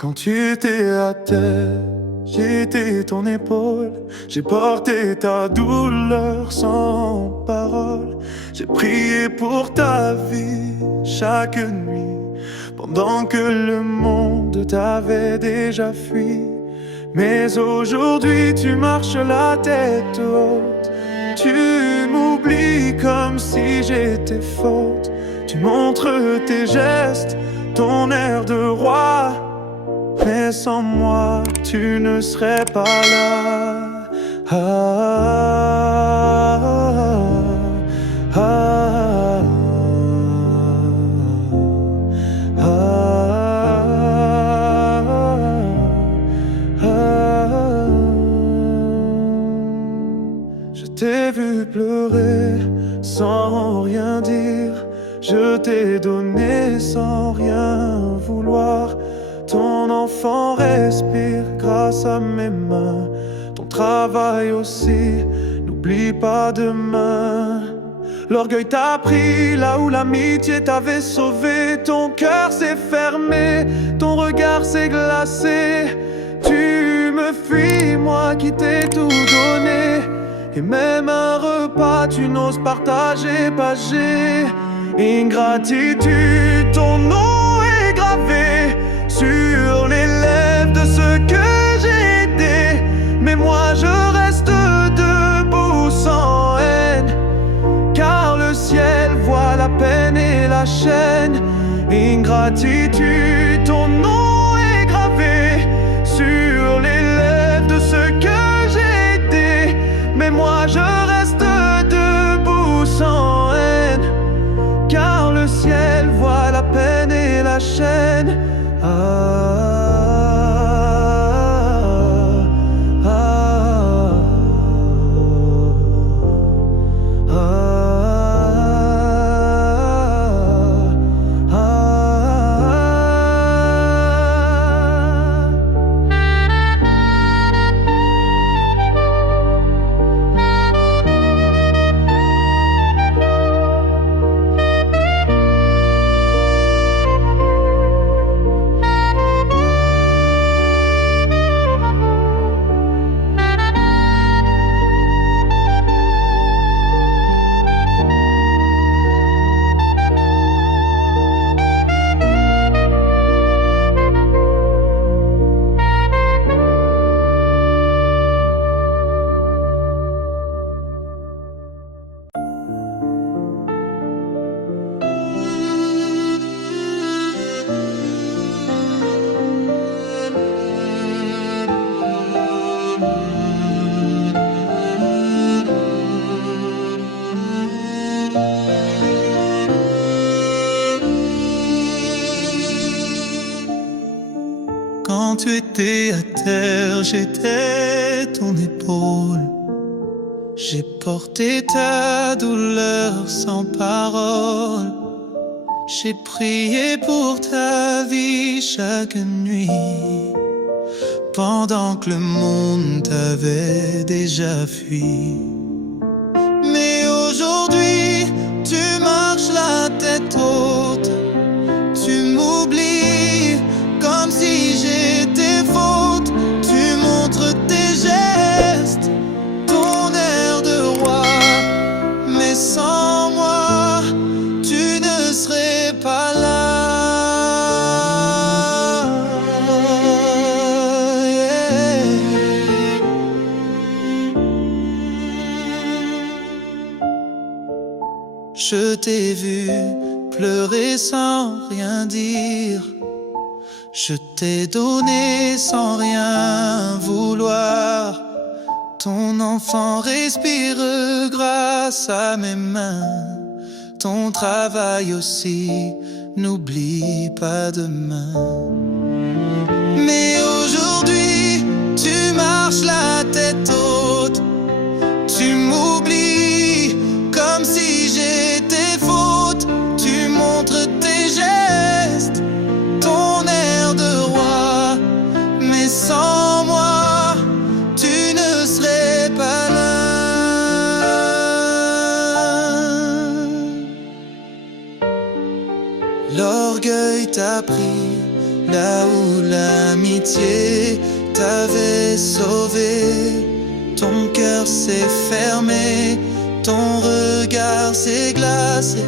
Quand tu étais à terre, j'étais ton épaule. J'ai porté ta douleur sans parole. J'ai prié pour ta vie chaque nuit, pendant que le monde t'avait déjà fui. Mais aujourd'hui tu marches la tête haute. Tu m'oublies comme si j'étais faute. Tu montres tes gestes, ton air de roi. Mais sans moi, tu ne serais pas là. Ah, ah, ah, ah, ah, ah. Je t'ai vu pleurer sans rien dire. Je t'ai donné sans rien vouloir. Ton enfant respire grâce à mes mains. Ton travail aussi, n'oublie pas demain. L'orgueil t'a pris là où l'amitié t'avait sauvé. Ton cœur s'est fermé, ton regard s'est glacé. Tu me fuis, moi qui t'ai tout donné. Et même un repas, tu n'oses partager, pas j'ai ingratitude, ton nom est gravé sur les lèvres de ceux que j'ai aidés. Mais moi je reste debout sans haine, car le ciel voit la peine et la chaîne. Ingratitude, ton nom est gravé sur les lèvres de ceux que j'ai aidés. Mais moi je reste debout sans haine, car le ciel voit la peine et la chaîne. Quand tu étais à terre, j'étais ton épaule. J'ai porté ta douleur sans parole. J'ai prié pour ta vie chaque nuit, pendant que le monde t'avait déjà fui. Mais aujourd'hui, tu marches la tête haute. Tu m'oublies comme si j'étais faute. Tu montres tes gestes, ton air de roi. Mais sans moi, tu ne serais pas là. Yeah. Je t'ai vu pleurer sans rien dire. Je t'ai donné sans rien vouloir. Ton enfant respire grâce à mes mains. Ton travail aussi, n'oublie pas demain. Mais aujourd'hui, tu marches la tête haute. Tu m'oublies comme si j'étais faute. Tu montres tes gestes, ton air de roi. Mais sans moi, tu ne serais pas là. L'orgueil t'a pris là où l'amitié t'avait sauvé. Ton cœur s'est fermé, ton regard s'est glacé.